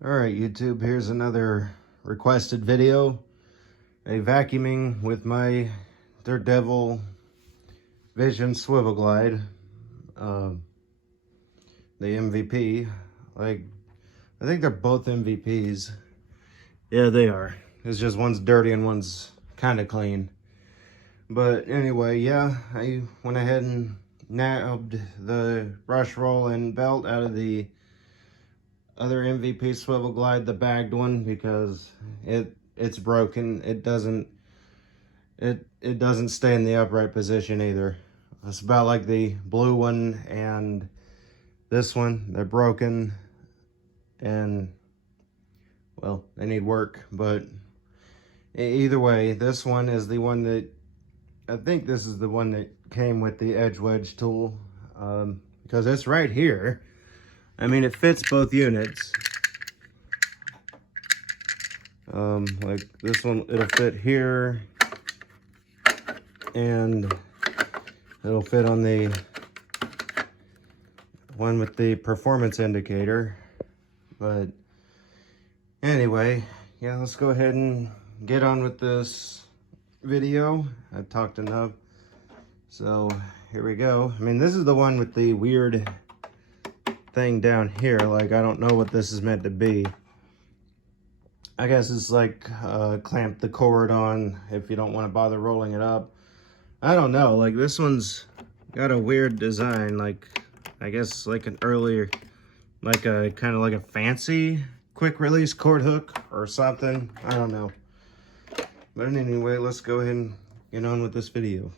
Alright YouTube, here's another requested video. A vacuuming with my Daredevil Vision Swivel Glide. The MVP. I think they're both MVPs. Yeah, they are. It's just one's dirty and one's kind of clean. But anyway, yeah, I went ahead and nabbed the brush roll and belt out of the other MVP Swivel Glide, the bagged one, because it's broken. It doesn't stay in the upright position either. It's about like the blue one and this one. They're broken and, well, they need work. But either way, this one is the one that, I think this is the one that came with the edge wedge tool, because it's right here. I mean, it fits both units. Like this one, it'll fit here, and it'll fit on the one with the performance indicator. But anyway, yeah, let's go ahead and get on with this video. I've talked enough, so here we go. I mean, this is the one with the weird thing down here. Like, I don't know what this is meant to be. I guess it's like clamp the cord on if you don't want to bother rolling it up. I don't know. Like, this one's got a weird design. Like, I guess like an earlier, like a kind of like a fancy quick release cord hook or something. I don't know. But anyway, let's go ahead and get on with this video.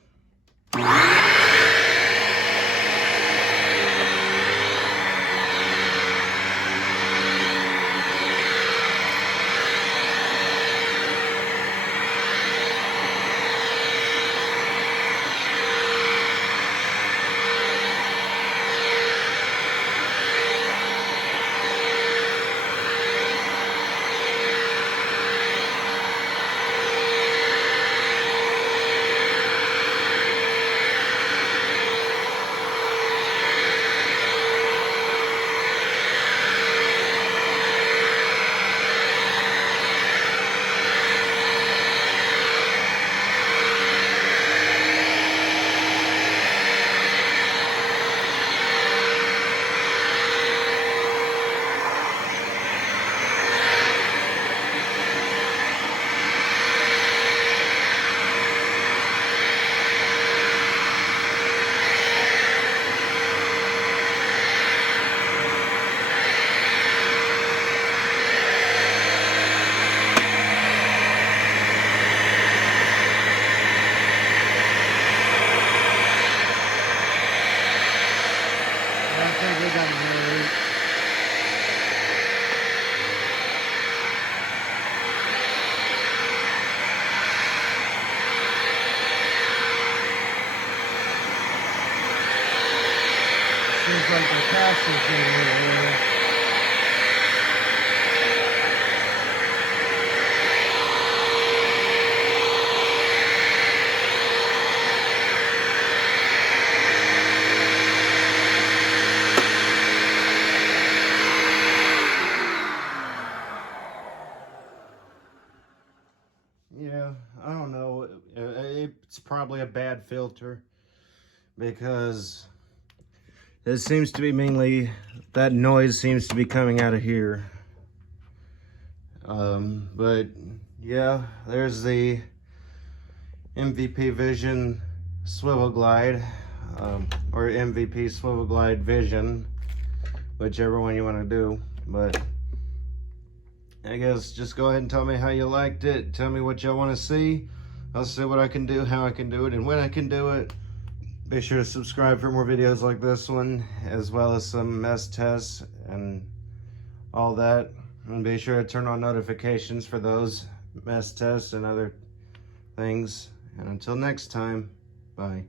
Seems like the cast is getting here. Yeah, I don't know. It's probably a bad filter, because it seems to be mainly, that noise seems to be coming out of here. But yeah, there's the MVP Vision Swivel Glide, or MVP Swivel Glide Vision, whichever one you want to do. But I guess just go ahead and tell me how you liked it. Tell me what y'all want to see. I'll see what I can do, how I can do it, and when I can do it. Be sure to subscribe for more videos like this one, as well as some mess tests and all that. And be sure to turn on notifications for those mess tests and other things. And until next time, bye.